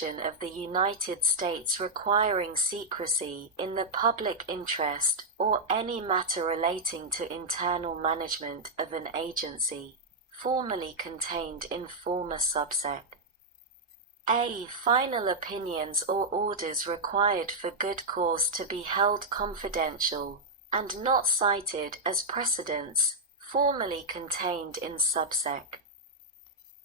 subsection of the United States requiring secrecy in the public interest or any matter relating to internal management of an agency, formerly contained in former subsec. A. Final opinions or orders required for good cause to be held confidential, and not cited as precedents, formerly contained in subsec.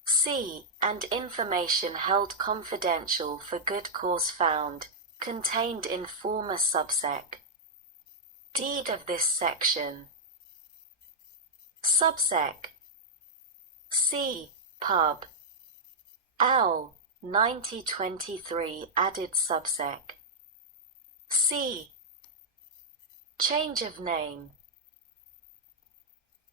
C. And information held confidential for good cause found, contained in former subsec. Deed of this section. Subsec. C. Pub. L. 9023 added subsec. C. Change of name.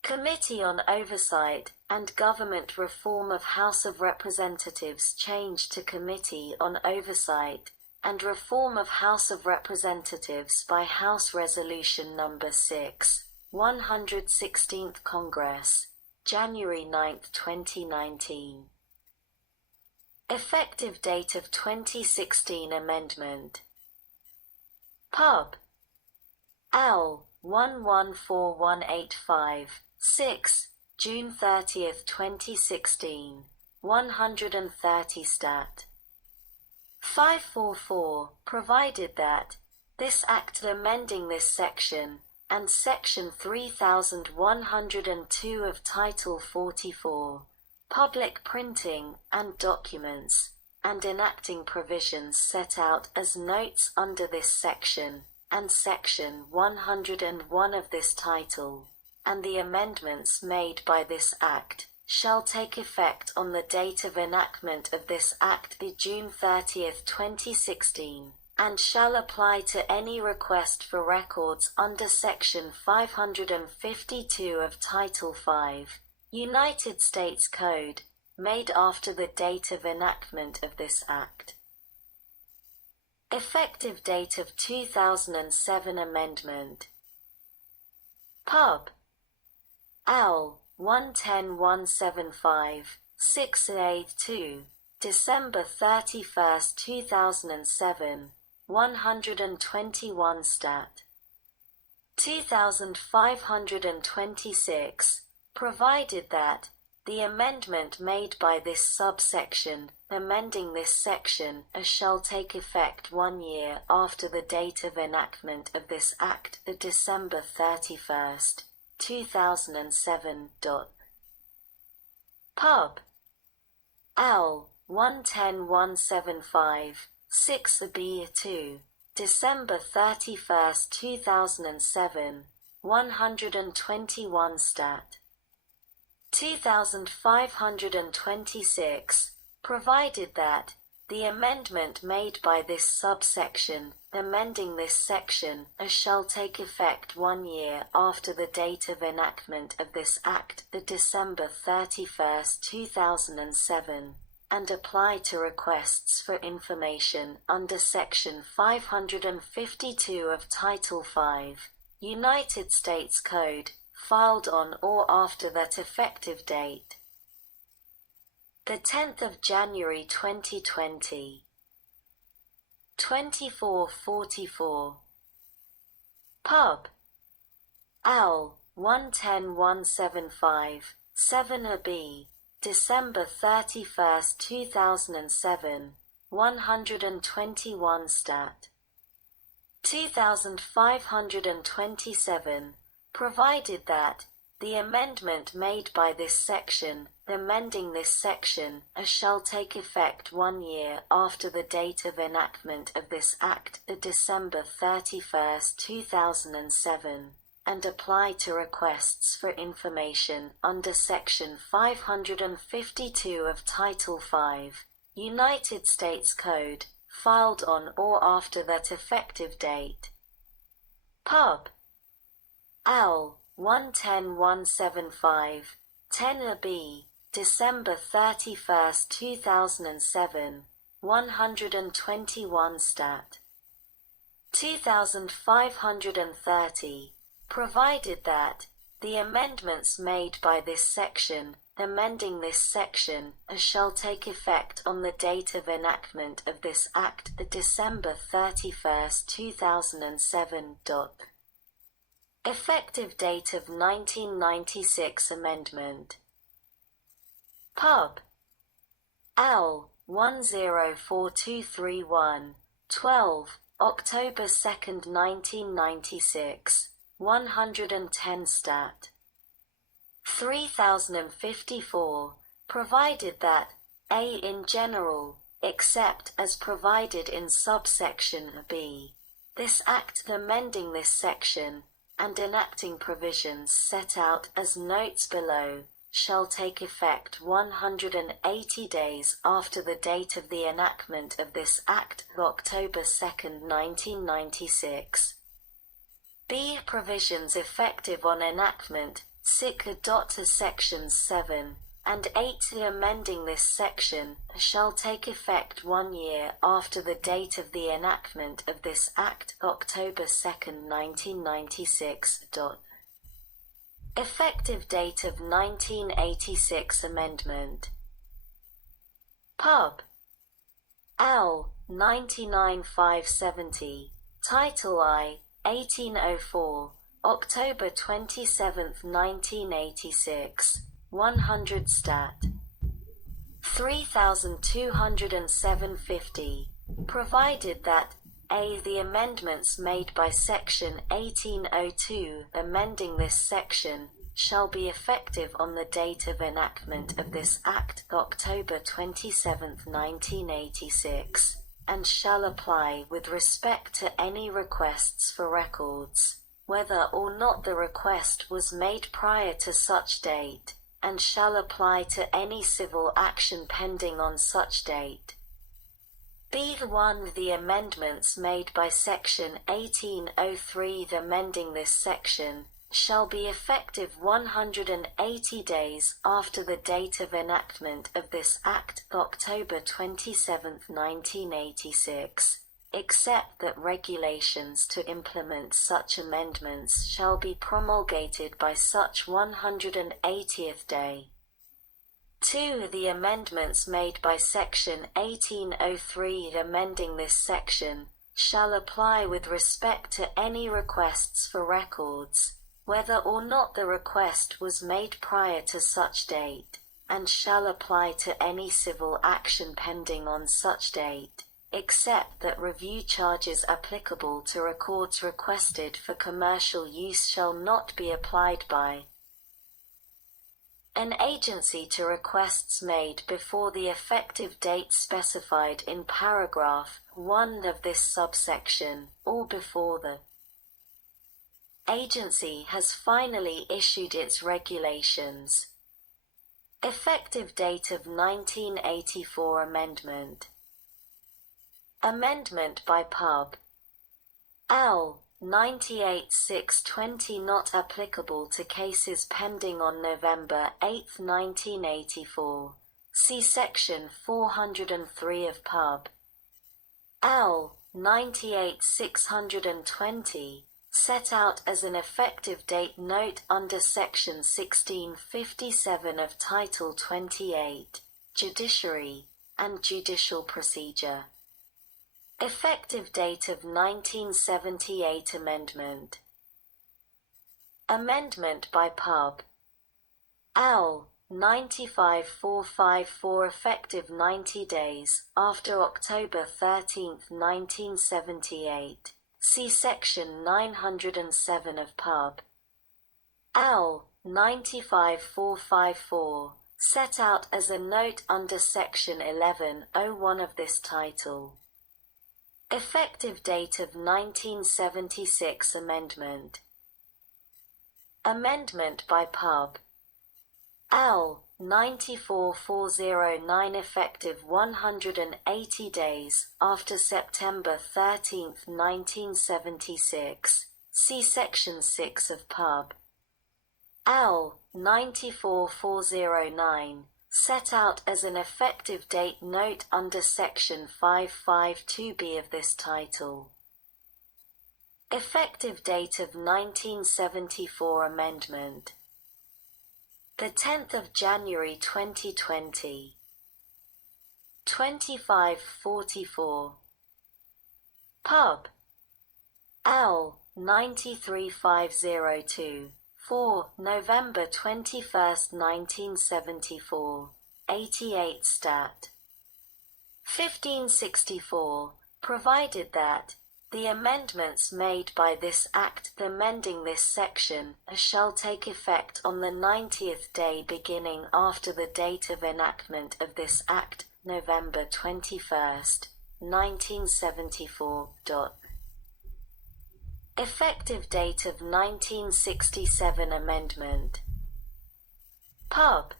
Committee on Oversight and Government Reform of House of Representatives changed to Committee on Oversight and Reform of House of Representatives by House Resolution No. 6, 116th Congress, January 9, 2019. Effective date of 2016 amendment. Pub. L. 114185, 6, June 30, 2016, 130 Stat. 544, provided that this Act amending this section, and Section 3102 of Title 44, Public Printing and Documents, and enacting provisions set out as notes under this section, and Section 101 of this title, and the amendments made by this Act, shall take effect on the date of enactment of this Act, the June 30, 2016, and shall apply to any request for records under Section 552 of Title 5, United States Code, made after the date of enactment of this Act. Effective date of 2007 amendment. Pub. L. 110175, 682, December 31, 2007, 121 Stat. 2526, provided that the amendment made by this subsection, amending this section, shall take effect 1 year after the date of enactment of this Act, the December 31, 2007. Pub. L. 110175, 6b2, December 31, 2007, 121 Stat. 2526, provided that the amendment made by this subsection, amending this section, shall take effect 1 year after the date of enactment of this Act, the December 31, 2007, and apply to requests for information under Section 552 of Title 5, United States Code, filed on or after that effective date. The 10th of January 2020. 2444. Pub. L. 110175, 7b, December 31, 2007, 121 Stat. 2527, provided that the amendment made by this section, amending this section, shall take effect 1 year after the date of enactment of this Act, the December 31, 2007, and apply to requests for information under Section 552 of Title 5, United States Code, filed on or after that effective date. Pub. L. 110175, 10b, December 31, 2007, 121 Stat. 2530, provided that the amendments made by this section, amending this section, shall take effect on the date of enactment of this Act, December 31st, 2007. Effective date of 1996 Amendment. Pub. Al. 104231, 12, October 2nd, 1996, 110 Stat. 3054, provided that, A in general, except as provided in subsection B. This Act amending this section, and enacting provisions set out as notes below, shall take effect 180 days after the date of the enactment of this Act, October 2nd, 1996. B. Provisions effective on enactment, Sections 7 and 8 amending this section, shall take effect 1 year after the date of the enactment of this Act, October 2nd, 1996. Effective date of 1986 Amendment. Pub. Al. 99570, Title I, 1804, October 27th, 1986, 100 Stat. 320750, provided that A. The amendments made by Section 1802 amending this section shall be effective on the date of enactment of this Act, October 27th, 1986, and shall apply with respect to any requests for records, whether or not the request was made prior to such date, and shall apply to any civil action pending on such date. B1. The amendments made by Section 1803 amending this section shall be effective 180 days after the date of enactment of this Act, October 27th, 1986, except that regulations to implement such amendments shall be promulgated by such 180th day. 2. The amendments made by Section 1803 amending this section shall apply with respect to any requests for records, whether or not the request was made prior to such date, and shall apply to any civil action pending on such date, except that review charges applicable to records requested for commercial use shall not be applied by an agency to requests made before the effective date specified in paragraph 1 of this subsection, or before the agency has finally issued its regulations. Effective date of 1984 Amendment. Amendment by Pub. Al. 98-620 not applicable to cases pending on November 8, 1984. See Section 403 of Pub. Al. 98-620, set out as an effective date note under Section 1657 of Title 28, Judiciary and Judicial Procedure. Effective date of 1978 Amendment. Amendment by Pub. Al. 95454 effective 90 days after October 13, 1978. See Section 907 of Pub. Al. 95454, set out as a note under Section 1101 of this title. Effective date of 1976 Amendment. Amendment by Pub. Al. 94409 effective 180 days after September 13, 1976. See Section 6 of Pub. Al. 94409, set out as an effective date note under Section 552B of this title. Effective date of 1974 Amendment. the 10th of January 2020. 2544. Pub. L. 93502. 4. November 21st, 1974. 88 Stat. 1564. Provided that the amendments made by this Act amending this section shall take effect on the 90th day beginning after the date of enactment of this Act, November 21st, 1974. Effective date of 1967 Amendment. Pub.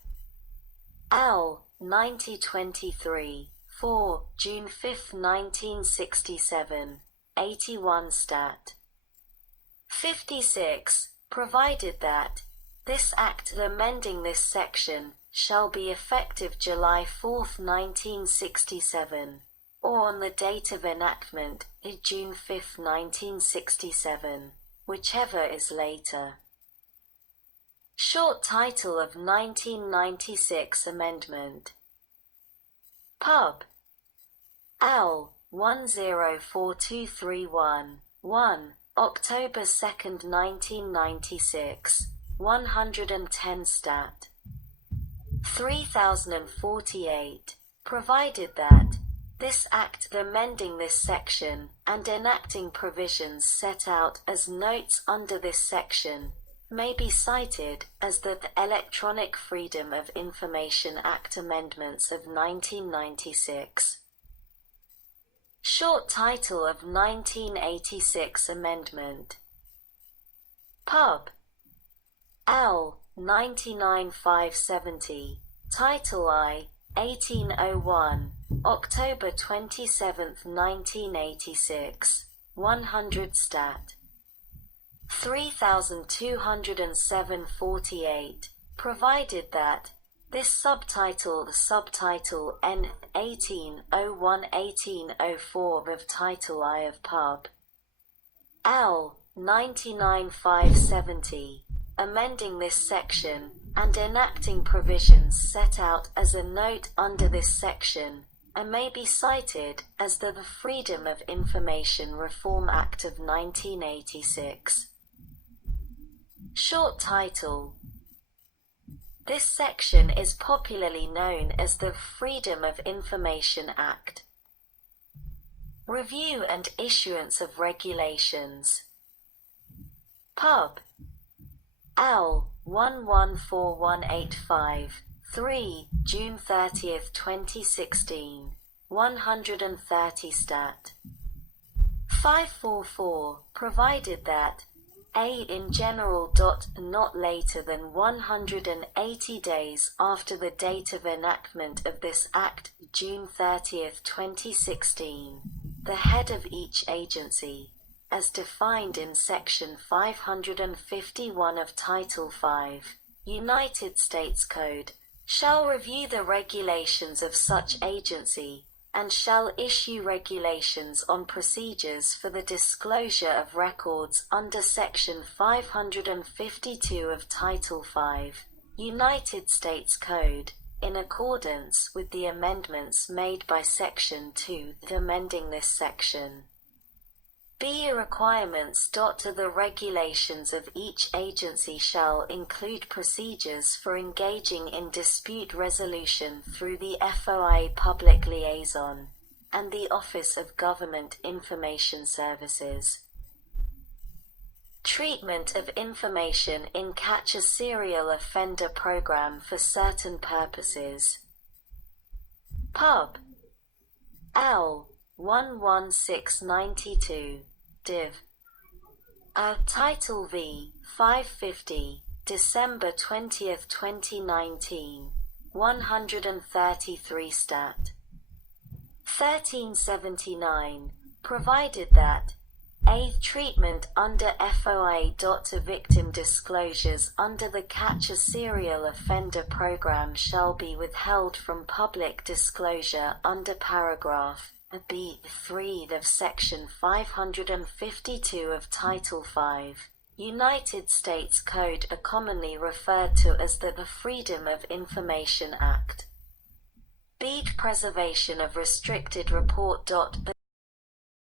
L. 9023. 4. June 5, 1967. 81 Stat. 56. Provided that this Act amending this section shall be effective July 4, 1967, or on the date of enactment, June 5, 1967, whichever is later. Short title of 1996 Amendment. Pub. L. 104231. 1. October 2nd, 1996. 110 Stat. 3048. Provided that this Act amending this section and enacting provisions set out as notes under this section may be cited as the Electronic Freedom of Information Act Amendments of 1996. Short title of 1986 Amendment. Pub. L. 99570. Title I. 1801. October 27th, 1986. 100 Stat. 3207-48, provided that this subtitle N 1801-1804 of Title I of Pub. L. 99570, amending this section and enacting provisions set out as a note under this section, and may be cited as the Freedom of Information Reform Act of 1986. Short title. This section is popularly known as the Freedom of Information Act. Review and issuance of regulations. Pub. L. 114185. 3. June 30th, 2016. 130 Stat. 544. Provided that A. in general. Not later than 180 days after the date of enactment of this Act, June 30th, 2016, the head of each agency, as defined in Section 551 of Title V, United States Code, shall review the regulations of such agency, and shall issue regulations on procedures for the disclosure of records under Section 552 of Title V, United States Code, in accordance with the amendments made by Section 2, amending this section. B. Requirements. The regulations of each agency shall include procedures for engaging in dispute resolution through the FOI Public Liaison and the Office of Government Information Services. Treatment of information in Catch a Serial Offender Program for certain purposes. Pub. L. 11692. Div. Title V. 550. December 20th, 2019. 133 Stat. 1379. Provided that A. Treatment under FOA. Victim disclosures under the Catch a Serial Offender Program shall be withheld from public disclosure under paragraph B. 3 of Section 552 of Title V, United States Code are commonly referred to as the Freedom of Information Act. Bead preservation of restricted report. The